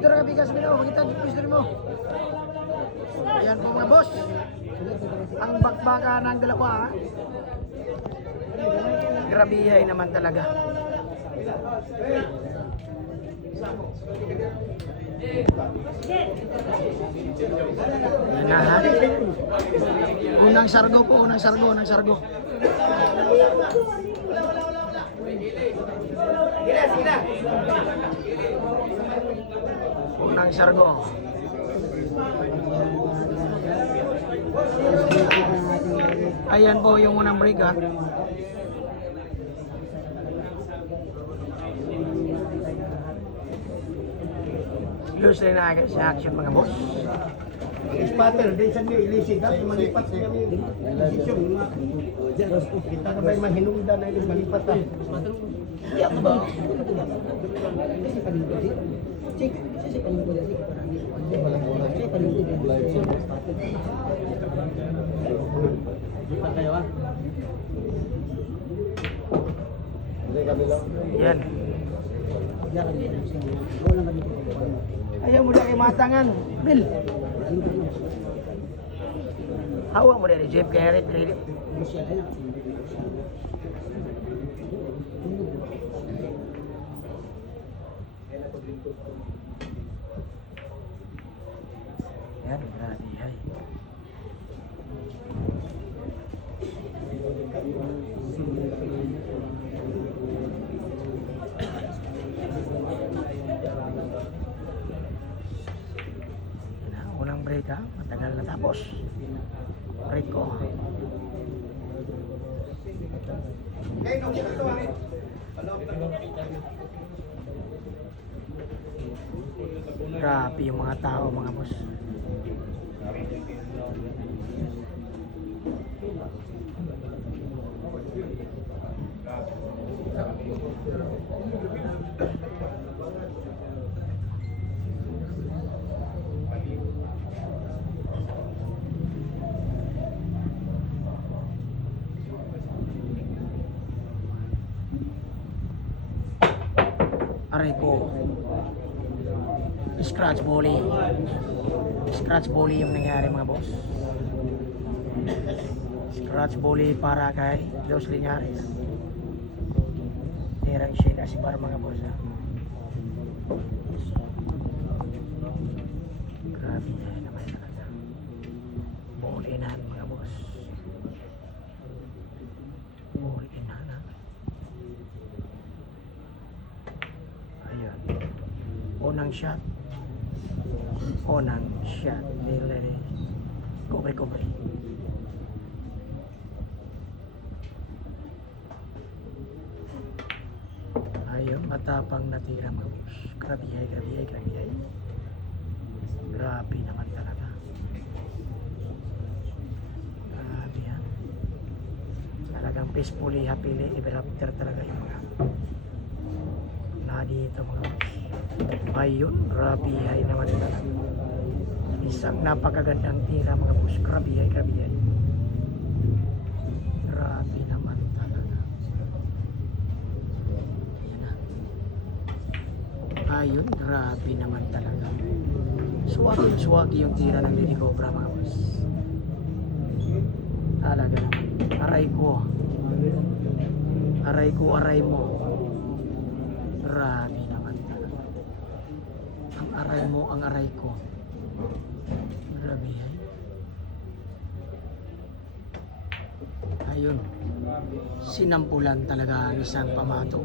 dito na kabigas mo. Makita dito history mo. Ayan po mga boss. Ang bakbaka ng dalawa ha. Grabihay naman talaga. Yan na ha. Unang sargo po, unang sargo. Unang sargo. Ayan po yung unang break ha. Loose rin na agad sa action mga boss. Spatter, din sa niyo ilisid dapat malipat sa kami. Isisyon kita na ba mahinungdan na ito malipat ta. Iya ba? Cik, saya paling boleh sih saya paling boleh. Kayo ah. Yan. Ayaw mo na kay matangan. Bill. Hawa mo na Jeff kaya rin. Yan, grabe ay. Unang break ha, matagal na tapos. Break ko. Grabe yung mga tao mga boss. Aray ko. Scratch volley yung nangyari mga boss. Scratch volley para kay Los Linares. Terang shade asi para mga boss ha. Grabe na naman talaga. Ball in hand mga boss. Ball in hand ha. Ayun. Unang shot. Nilere. Cobre. Ayun, matapang natira mga boss. Grabihay. Grabe naman talaga. Grabe yan. Talagang peacefully, happily ever after talaga yung mga dito mga boss. Ayun, grabihay naman talaga. Isang napakagandang tira mga boss. Grabihay. Grabe naman talaga. Ayan na. Ayun, grabe naman talaga. Suwagi yung tira ng Lady Cobra mga boss. Talaga naman. Aray mo. Grabe naman talaga. Ang aray mo, ang aray ko. Grabe yan. Ayun. Sinampulan talaga ang isang pamato.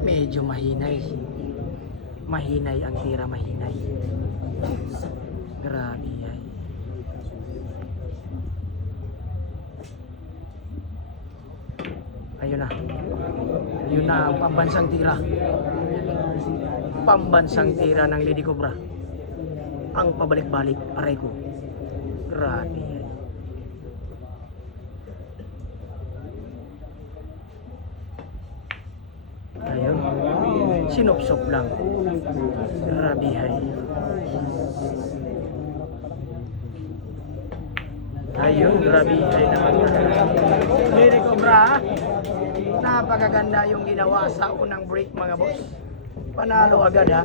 Medyo mahinay. Mahinay ang tira, mahinay. Grabe yan. Ayun na. Yun na ang pambansang tira. Pambansang tira ng Lady Cobra. Ang pabalik-balik, aray ko. Grabe. Ayun. Sinupsop lang. Grabe hay. Ayun, grabe hay naman. Lady Cobra. Napakaganda yung ginawa sa unang break mga boss. Panalo agad ha.